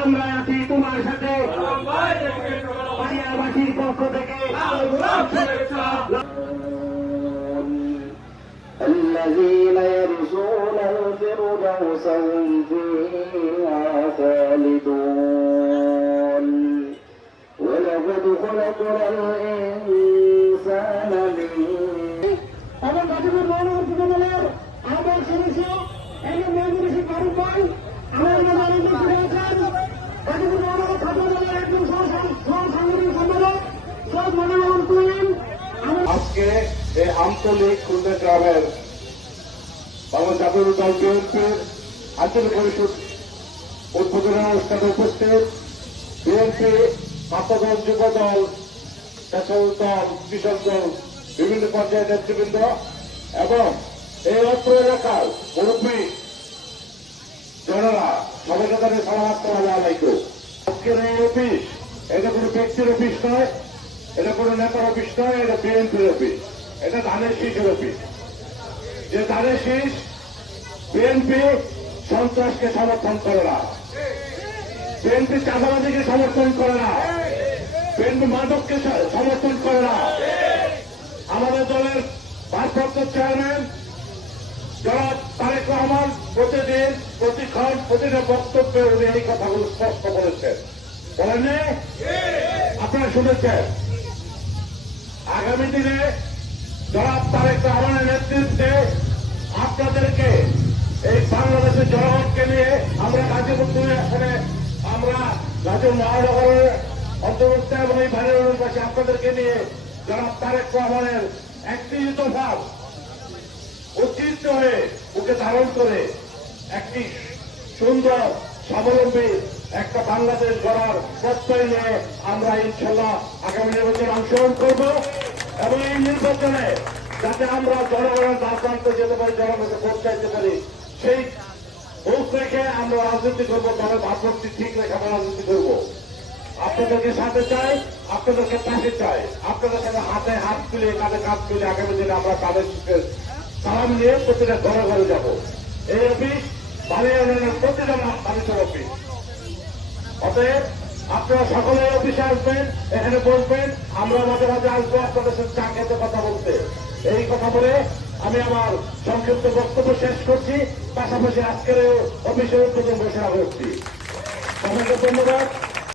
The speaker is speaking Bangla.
আমরা আছি তোমার সাথে পাড়িয়াবাসীর পক্ষ থেকে الذين يرثون الفردوس هم فيها خالدون ولقد خلقنا الإنسان من এবং গাজীপুর মহানগর উপজেলার আমাদের সদস্য এবং মহানগরী ফারুক ভাই আঞ্চলিক খুলনা গ্রামের বাংলা জাতীয় দল বিএনপির আঞ্চলিক পরিষদ উদ্বোধনী অনুষ্ঠানে উপস্থিত বিএনপি ছাত্রদল যুব দল স্বেচ্ছাসেবক দল, কৃষক দল, বিভিন্ন পর্যায়ের নেতৃবৃন্দ এবং এই অত্র এলাকার মুরব্বী জনেরা সবাইকে তাদের সালাম আসসালামু আলাইকুম আজকের এই অফিস এটা কোনো ব্যক্তির অফিস নয়, এটা কোনো নেতার অফিস নয়, এটা বিএনপির অফিস। এটা ধানের শীষের অফিস যে ধানের শীষ বিএনপি সন্ত্রাসকে সমর্থন করে না। বিএনপি চাঁদাবাদীকে সমর্থন করে না। বিএনপি মাদককে সমর্থন করে না। আমাদের দলের ভারপ্রাপ্ত চেয়ারম্যান জনাব তারেক রহমান প্রতিদিন প্রতিক্ষণ প্রতিটা বক্তব্যে উনি এই কথাগুলো স্পষ্ট করেছেন। বলেননি আপনারা শুনেছেন। আগামী দিনে জনাব তারেক রহমানের নেতৃত্বে আপনাদেরকে এই বাংলাদেশের জনগণকে নিয়ে আমরা গাজীপুর আসনে আমরা গাজীপুর মহানগরের অন্তর্ভুক্ত এবং এই ভাইয়ের পাশে আপনাদেরকে নিয়ে জনাব তারেক রহমানের একটি ভাব উত্তীর্ণ হয়ে ওকে ধারণ করে একটি সুন্দর, স্বাবলম্বী একটা বাংলাদেশ গড়ার প্রত্যয় নিয়ে আমরা ইনশাল্লাহ আগামী নির্বাচনে অংশগ্রহণ করব। এবং এই নির্বাচনে যাতে আমরা জনগণের রাজধানীতে যেতে পারি, জনগণকে চাইতে পারি, সেই ভোট রেখে আমরা রাজনীতি করব দলের ভাবমূর্তি ঠিক রেখে আমরা রাজনীতি করব। আপনাদেরকে সাথে চাই, আপনাদেরকে পাশে চাই, আপনাদের সাথে হাতে হাত তুলে, কাঁধে কাঁধ তুলে আগামী দিনে আমরা তাদের সালাম নিয়ে প্রতিটা ঘরে ঘরে যাব। এই অফিস বাড়ি প্রতিটা মানুষের অফিস। অতএব আপনারা সকলে অফিসে আসবেন, এখানে বসবেন। আমরা মাঝে মাঝে আসব আপনাদের সাথে চা খেতে কথা বলতে। এই কথা বলে আমি আমার সংক্ষিপ্ত বক্তব্য শেষ করছি। পাশাপাশি আজকের অফিসের উদ্বোধন ঘোষণা করছি আপনাকে ধন্যবাদ।